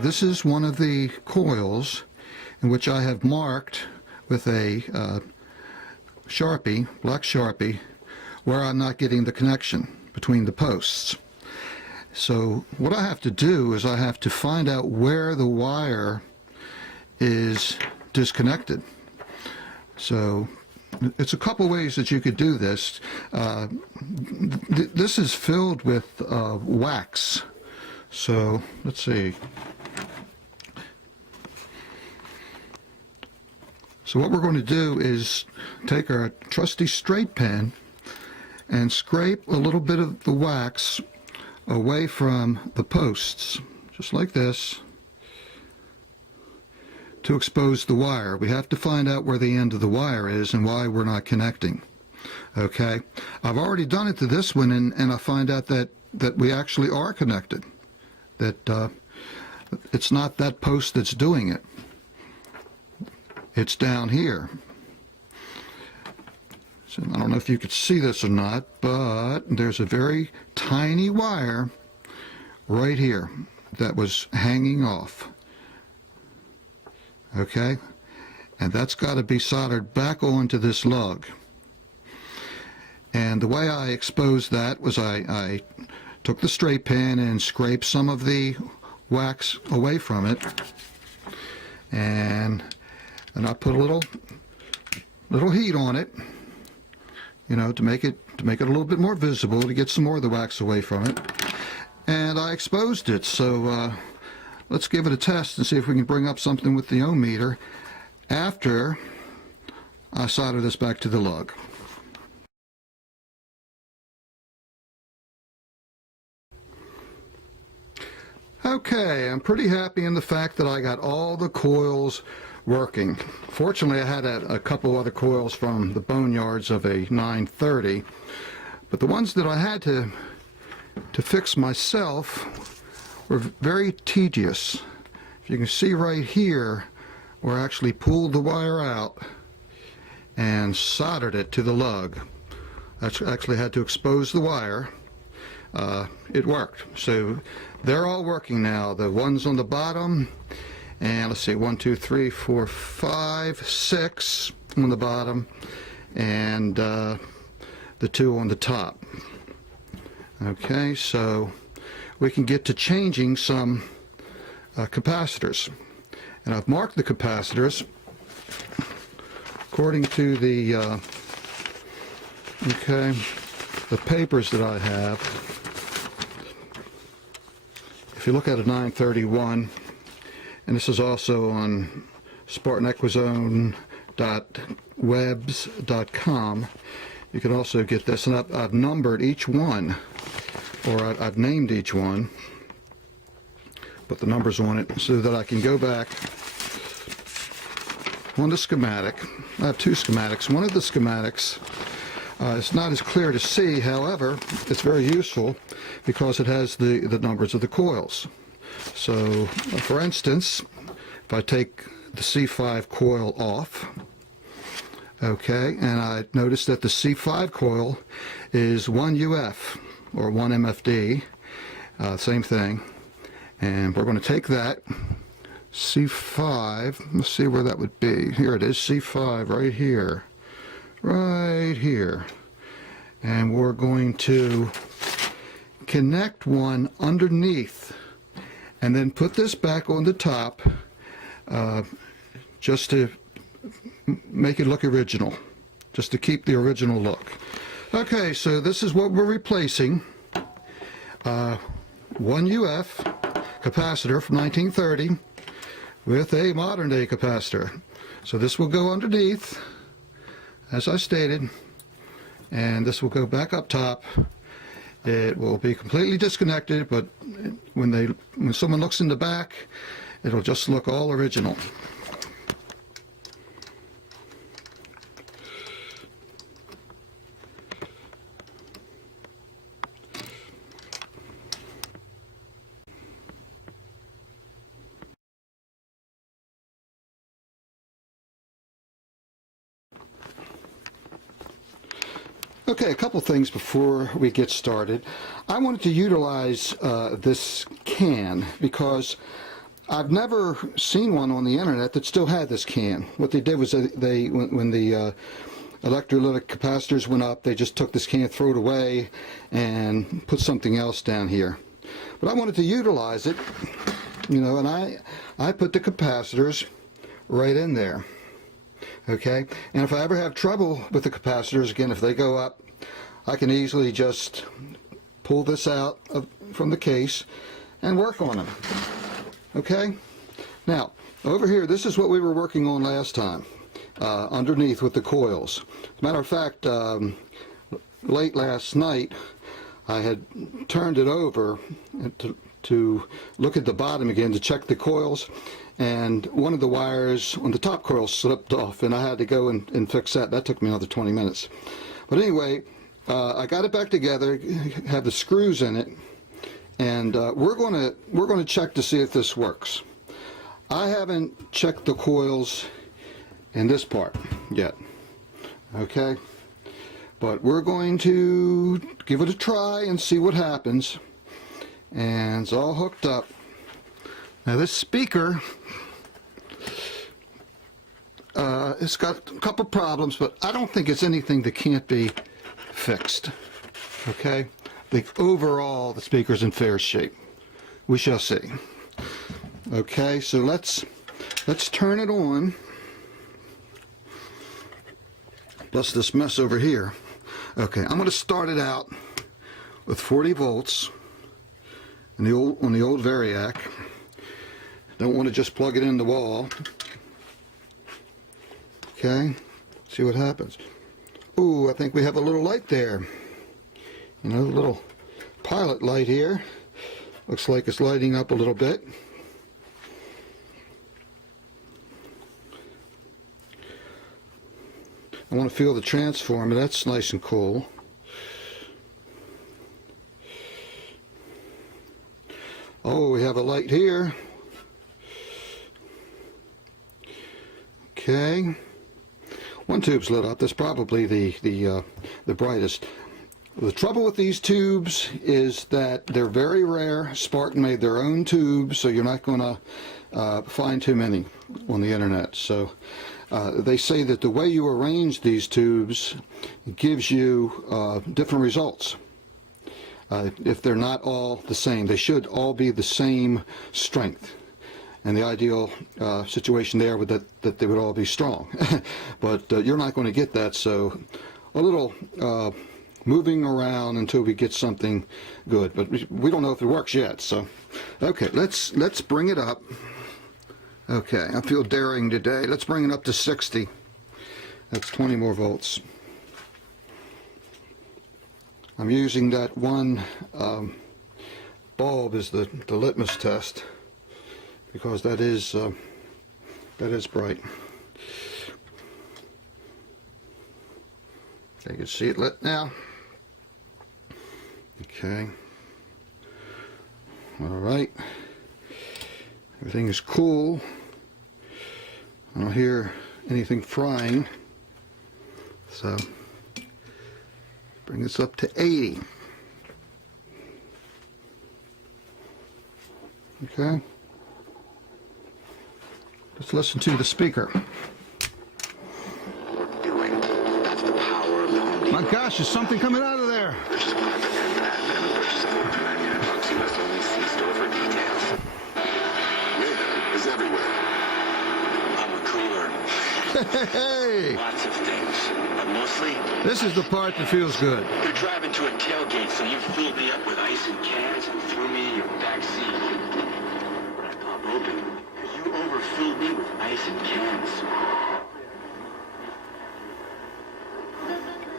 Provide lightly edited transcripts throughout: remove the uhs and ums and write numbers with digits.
this is one of the coils in which I have marked with a Sharpie, black Sharpie, where I'm not getting the connection between the posts. So what I have to do is I have to find out where the wire is disconnected. So it's a couple ways that you could do this. This is filled with wax. So let's see. So what we're going to do is take our trusty straight pen and scrape a little bit of the wax away from the posts, just like this, to expose the wire. We have to find out where the end of the wire is and why we're not connecting. Okay, I've already done it to this one, and I find out that we actually are connected, that it's not that post that's doing it. It's down here. So I don't know if you could see this or not, but there's a very tiny wire right here that was hanging off. Okay? And that's got to be soldered back onto this lug. And the way I exposed that was I took the straight pen and scraped some of the wax away from it. And I put a little heat on it, you know, to make it a little bit more visible, to get some more of the wax away from it. And I exposed it. So let's give it a test and see if we can bring up something with the ohm meter after I solder this back to the lug. Okay, I'm pretty happy in the fact that I got all the coils working. Fortunately, I had a couple other coils from the boneyards of a 930, but the ones that I had to fix myself were very tedious. If you can see right here, where I actually pulled the wire out and soldered it to the lug. I actually had to expose the wire. It worked. So they're all working now. The ones on the bottom, and let's see, 1, 2, 3, 4, 5, 6 on the bottom, and the 2 on the top. Okay, so we can get to changing some capacitors. And I've marked the capacitors according to the the papers that I have. If you look at a 931, and this is also on SpartanEquizone.webs.com, you can also get this, and I've numbered each one, or I've named each one, put the numbers on it so that I can go back on the schematic. I have 2 schematics. One of the schematics it's not as clear to see, however, it's very useful because it has the numbers of the coils. So, for instance, if I take the C5 coil off, okay, and I notice that the C5 coil is 1 UF, or 1 MFD, same thing, and we're going to take that C5, let's see where that would be. Here it is, C5 right here. Right here, and we're going to connect one underneath and then put this back on the top just to make it look original, just to keep the original look. Okay, so this is what we're replacing. 1 UF capacitor from 1930 with a modern day capacitor. So this will go underneath, as I stated, and this will go back up top. It will be completely disconnected, but when someone looks in the back, it'll just look all original. Okay, a couple things before we get started. I wanted to utilize this can because I've never seen one on the internet that still had this can. What they did was when the electrolytic capacitors went up, they just took this can, threw it away, and put something else down here. But I wanted to utilize it, you know, and I put the capacitors right in there. Okay, and if I ever have trouble with the capacitors, again, if they go up, I can easily just pull this out from the case and work on them. Okay, now over here, this is what we were working on last time, underneath with the coils. As a matter of fact, late last night I had turned it over to look at the bottom again to check the coils, and one of the wires on the top coil slipped off, and I had to go and fix that. That took me another 20 minutes. But anyway, I got it back together, have the screws in it, and we're going to check to see if this works. I haven't checked the coils in this part yet, okay? But we're going to give it a try and see what happens. And it's all hooked up. Now this speaker, it's got a couple problems, but I don't think it's anything that can't be fixed. Okay? I think overall the speaker's in fair shape. We shall see. Okay, so let's turn it on. Plus this mess over here. Okay, I'm going to start it out with 40 volts on the old Variac. Don't want to just plug it in the wall. Okay, see what happens. Ooh, I think we have a little light there. You know, a little pilot light here. Looks like it's lighting up a little bit. I want to feel the transformer. That's nice and cool. Oh, we have a light here. Okay. One tube's lit up. That's probably the brightest. The trouble with these tubes is that they're very rare. Sparton made their own tubes, so you're not going to find too many on the internet. So they say that the way you arrange these tubes gives you different results. If they're not all the same, they should all be the same strength. And the ideal situation there would that they would all be strong. But you're not going to get that, so a little moving around until we get something good. But we don't know if it works yet. So, okay, let's bring it up. Okay, I feel daring today. Let's bring it up to 60. That's 20 more volts. I'm using that one bulb as the litmus test, because that is bright. You can see it lit now. Okay. All right. Everything is cool. I don't hear anything frying. So bring this up to 80. Okay. Let's listen to the speaker. My gosh, there's something coming out of there. Is everywhere. I'm a cooler. Hey! Lots of things, but mostly... This is the part that feels good. You're driving to a tailgate, so you filled me up with ice and cans and threw me in your back seat. When I pop open, you overfilled me with ice and cans.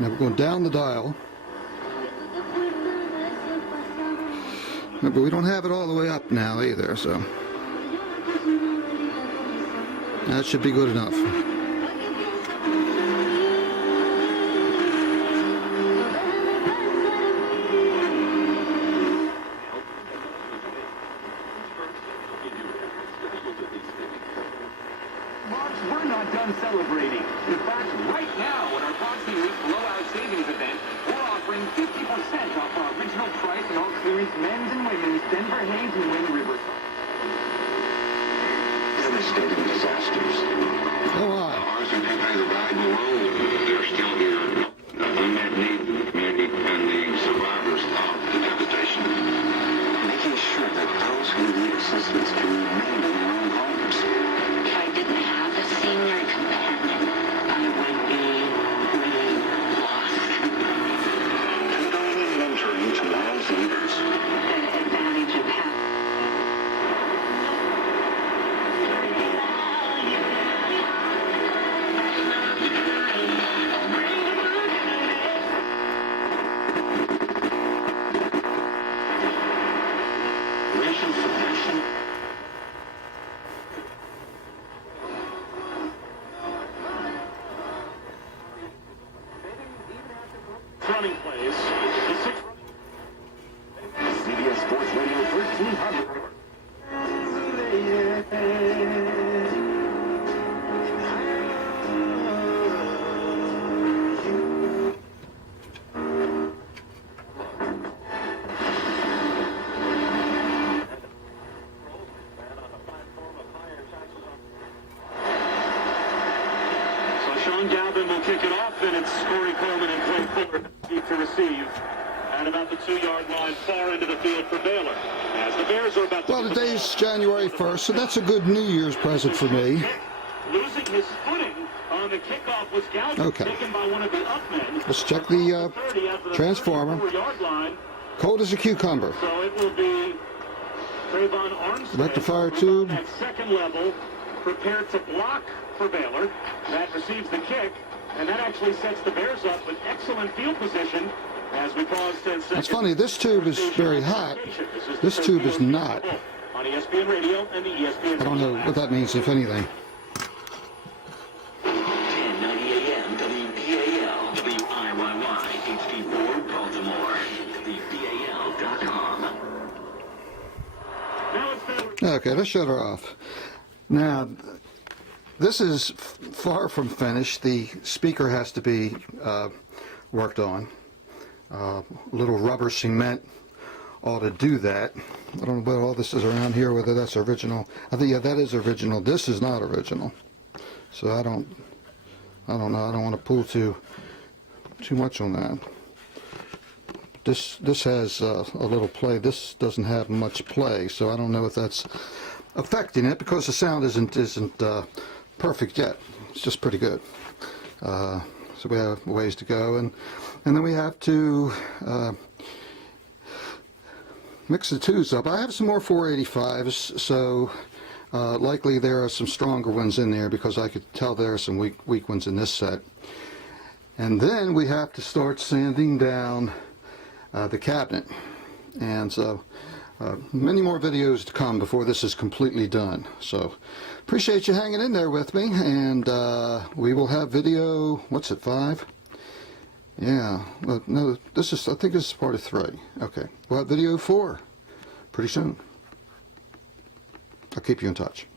Now we're going down the dial. No, but we don't have it all the way up now either, so that should be good enough. Marks, we're not done celebrating. In fact, right now, at our Proxy Week Blowout Savings event, we're offering 50% off our original price and all clearance men's and women's Denver Haynes and Wind River. devastating disasters. Oh, wow. Ours who can pay the ride below, they're still here. Unmet need, the community, and the survivors of the devastation. Making sure that those who need assistance can remain in their own homes. If I didn't have a senior companion, I would be really lost. Tutoring and mentoring tomorrow's leaders. The advantage of having Racial suppression. Running plays. The sixth CBS Sports Radio 1300. So Sean Galvin will kick it off, and it's Corey Coleman and Clay Fuller to receive at about the 2-yard line, far into the field for Baylor. As the Bears are about to... Well, today's January 1st, so that's a good New Year's present for me. Losing his footing on the kickoff was Galvin, Okay. taken by one of the up men. Let's check the 30 after the transformer. 34-yard line. Cold as a cucumber. So it will be Trayvon Armstead Rectifier tube. at second level, prepared to block for Baylor. That receives the kick, and that actually sets the Bears up with excellent field position as we pause 10 seconds. That's funny, this tube is very hot. This tube is not. On ESPN Radio and the ESPN. I don't know what that means, if anything. 1090 AM, WBAL, WIYY, HD4, Baltimore, WBAL.com. Now it's Baylor. Okay, let's shut her off. Now, this is far from finished. The speaker has to be worked on. A little rubber cement ought to do that. I don't know what all this is around here, whether that's original. I think, yeah, that is original. This is not original. So I don't know. I don't want to pull too much on that. This has a little play. This doesn't have much play, so I don't know if that's affecting it, because the sound isn't perfect yet. It's just pretty good. So we have ways to go, and then we have to mix the twos up. I have some more 485s, so likely there are some stronger ones in there, because I could tell there are some weak ones in this set. And then we have to start sanding down the cabinet, and so many more videos to come before this is completely done. So appreciate you hanging in there with me, and we will have video, what's it, 5? Yeah, well, no, I think this is part of 3. Okay, we'll have video 4 pretty soon. I'll keep you in touch.